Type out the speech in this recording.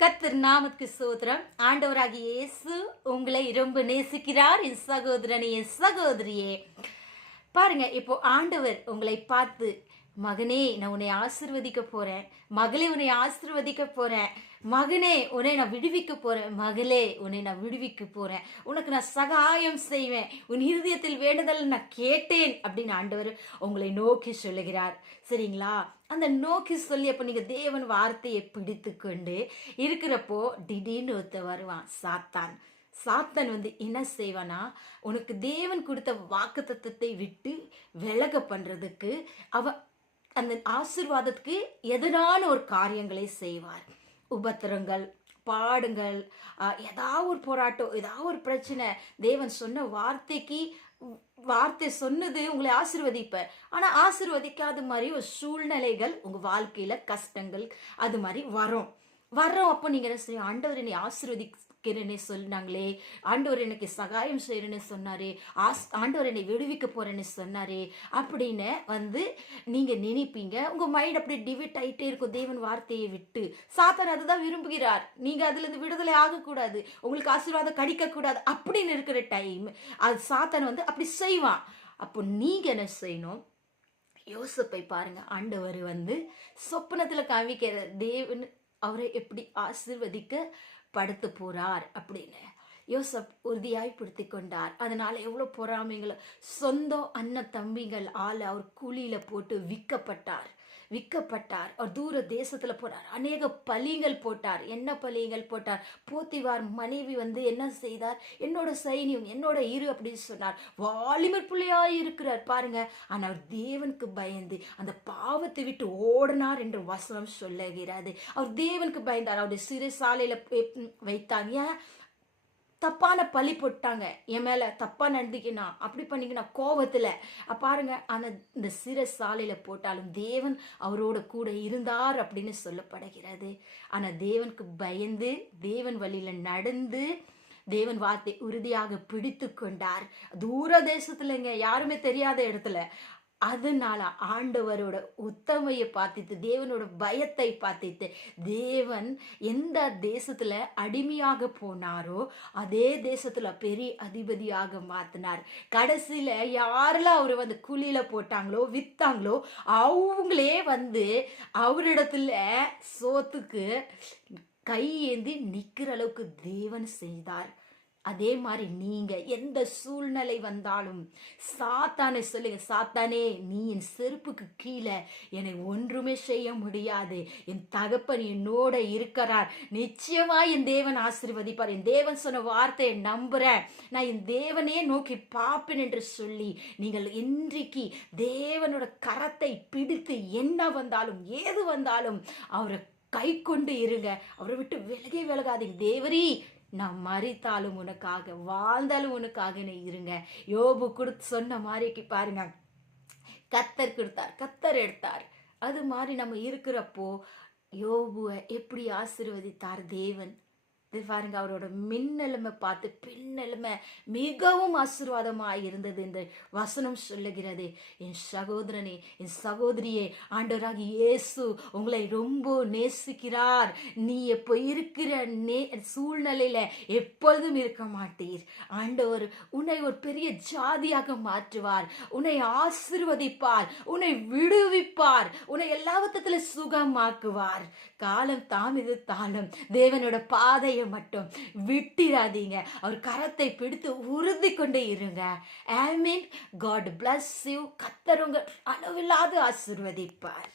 கர்த்தர் நாமத்துக்கு ஸ்தோத்திரம். ஆண்டவராகிய இயேசு உங்களை ரொம்ப நேசிக்கிறார். என் சகோதரனே, என் சகோதரியே, பாருங்க, இப்போ ஆண்டவர் உங்களை பார்த்து, மகனே நான் உன்னை ஆசிர்வதிக்க போறேன், மகளே உன்னை ஆசிர்வதிக்க போறேன், மகனே உன்னை நான் விடுவிக்க போறேன், மகளே உன்னை நான் விடுவிக்க போறேன், உனக்கு நான் சகாயம் செய்வேன், உன் இருதயத்தில் வேண்டுதல் நான் கேட்டேன் அப்படின்னு ஆண்டவர் உங்களை நோக்கி சொல்லுகிறார். சரிங்களா? அந்த நோக்கி சொல்லி அப்போ நீங்கள் தேவன் வார்த்தையை பிடித்து கொண்டு இருக்கிறப்போ திடீர்னு ஒருத்த வருவான், சாத்தான். சாத்தன் என்ன செய்வானா, உனக்கு தேவன் கொடுத்த வாக்கு தத்தத்தை விட்டு விலக பண்றதுக்கு அந்த ஆசீர்வாதத்துக்கு எதிரான ஒரு காரியங்களை செய்வார். உபத்திரங்கள், பாடுங்கள், ஏதாவது ஒரு போராட்டம், ஏதாவது ஒரு பிரச்சனை. தேவன் சொன்ன வார்த்தை சொன்னது உங்களை ஆசீர்வதிப்ப, ஆனா ஆசீர்வதிக்காத மாதிரி ஒரு சூழ்நிலைகள் உங்க வாழ்க்கையில கஷ்டங்கள் அது மாதிரி வரும். அப்போ நீங்க என்ன செய்ய, ஆண்டவர் என்னை ஆசீர்வதிக்கிறேன்னு சொன்னாங்களே, ஆண்டவர் எனக்கு சகாயம் செய்யறேன்னு சொன்னாரே, ஆண்டவர் என்னை விடுவிக்க போறேன்னு சொன்னாரே அப்படின்னு நீங்க நினைப்பீங்க. உங்க மைண்ட் அப்படி டிவிட் ஆயிட்டே இருக்கும் தேவன் வார்த்தையை விட்டு. சாத்தான் அதுதான் விரும்புகிறார், நீங்க அதுல இருந்து விடுதலை ஆகக்கூடாது, உங்களுக்கு ஆசீர்வாதம் கிடைக்க கூடாது அப்படின்னு இருக்கிற டைம் அது சாத்தான் அப்படி செய்வான். அப்போ நீங்க என்ன செய்யணும், யோசிப்பை பாருங்க. ஆண்டவர் சொப்பனத்துல காமிக்கிற தேவன் அவரை எப்படி ஆசீர்வதிக்க படுத்த போறார் அப்படின்னு யோசப் உறுதியாய் பிடித்து கொண்டார். அதனால எவ்வளவு பொறாமைகள், சொந்த அண்ணன் தம்பிகள் அவர் கூலியில போட்டு விற்கப்பட்டார். அவர் தூர தேசத்துல போனார். அநேக பலிகள் போட்டார். என்ன பலிகள் போட்டார்? போத்திவார் மனைவி என்ன செய்தார், என்னோட சைனியம் என்னோட இரு அப்படின்னு சொன்னார். வாலிபர் பிள்ளையாய் இருக்கிறார் பாருங்க. ஆனால் தேவனுக்கு பயந்து அந்த பாவத்தை விட்டு ஓடினார் என்று வசனம் சொல்லுகிறது. அவர் தேவனுக்கு பயந்தார். அவருடைய சிறைசாலையில வைத்தாங்க. தப்பான பழி போட்டாங்க, என் மேல தப்பா நடந்துக்கினா, அப்படி பண்ணிக்கினா கோபத்துல பாருங்க. ஆனா இந்த சிறைசாலையில போட்டாலும் தேவன் அவரோட கூட இருந்தார் அப்படின்னு சொல்லப்படுகிறது. ஆனா தேவனுக்கு பயந்து தேவன் வழியில நடந்து தேவன் வார்த்தை உறுதியாக பிடித்து கொண்டார். தூர தேசத்துலங்க, யாருமே தெரியாத இடத்துல. அதனால ஆண்டவரோட உத்தமையை பார்த்துட்டு, தேவனோட பயத்தை பார்த்துட்டு, தேவன் எந்த தேசத்துல அடிமையாக போனாரோ அதே தேசத்துல பெரிய அதிபதியாக மாத்தினார். கடைசியில யாரெல்லாம் அவரு கூலியில போட்டாங்களோ வித்தாங்களோ அவங்களே அவரிடத்துல சோத்துக்கு கை ஏந்தி நிக்கிற அளவுக்கு தேவன் செய்தார். அதே மாதிரி நீங்க எந்த சூழ்நிலை வந்தாலும் சாத்தானே சொல்லுங்க, சாத்தானே நீ என் செருப்புக்கு கீழே என்னை ஒன்றுமே செய்ய முடியாது, என் தகப்பன் என்னோட இருக்கிறார், நிச்சயமா என் தேவன் ஆசீர்வதிப்பார், என் தேவன் சொன்ன வார்த்தையை நம்புறேன், நான் என் தேவனே நோக்கி பார்ப்பேன் என்று சொல்லி நீங்கள் இன்றைக்கு தேவனோட கரத்தை பிடித்து என்ன வந்தாலும் ஏது வந்தாலும் அவரை கை கொண்டு இருங்க. அவரை விட்டு விலகாதீங்க. தேவரீ, நான் மறித்தாலும் உனக்காக, வாழ்ந்தாலும் உனக்காக இருங்க. யோபு கொடுத்து சொன்ன மாதிரி பாருங்க, கத்தர் கொடுத்தார், கத்தர் எடுத்தார். அது மாதிரி நம்ம இருக்கிறப்போ யோபுவை எப்படி ஆசீர்வதித்தார் தேவன் பாருங்க. அவரோட மின்னெலுமை பார்த்து பின்னெலுமை மிகவும் ஆசீர்வாதமாக இருந்தது என்று வசனம் சொல்லுகிறது. என் சகோதரனே, என் சகோதரியே, ஆண்டவராகிய இயேசு உங்களை ரொம்ப நேசிக்கிறார். நீ எப்போ இருக்கிற சூழ்நிலையில எப்பொழுதும் இருக்க மாட்டீர். ஆண்டவர் உன்னை ஒரு பெரிய ஜாதியாக மாற்றுவார், உன்னை ஆசீர்வதிப்பார், உன்னை விடுவிப்பார், உன்னை எல்லா விதத்துல சுகமாக்குவார். காலம் தாமதித்தாலும் தேவனோட பாதையை மட்டும் விட்டிராதீங்க. அவர் கரத்தை பிடித்து உறுதி கொண்டே இருங்க. ஆமென். God bless you. கர்த்தர் உங்களை அளவில்லாது ஆசீர்வதிப்பார்.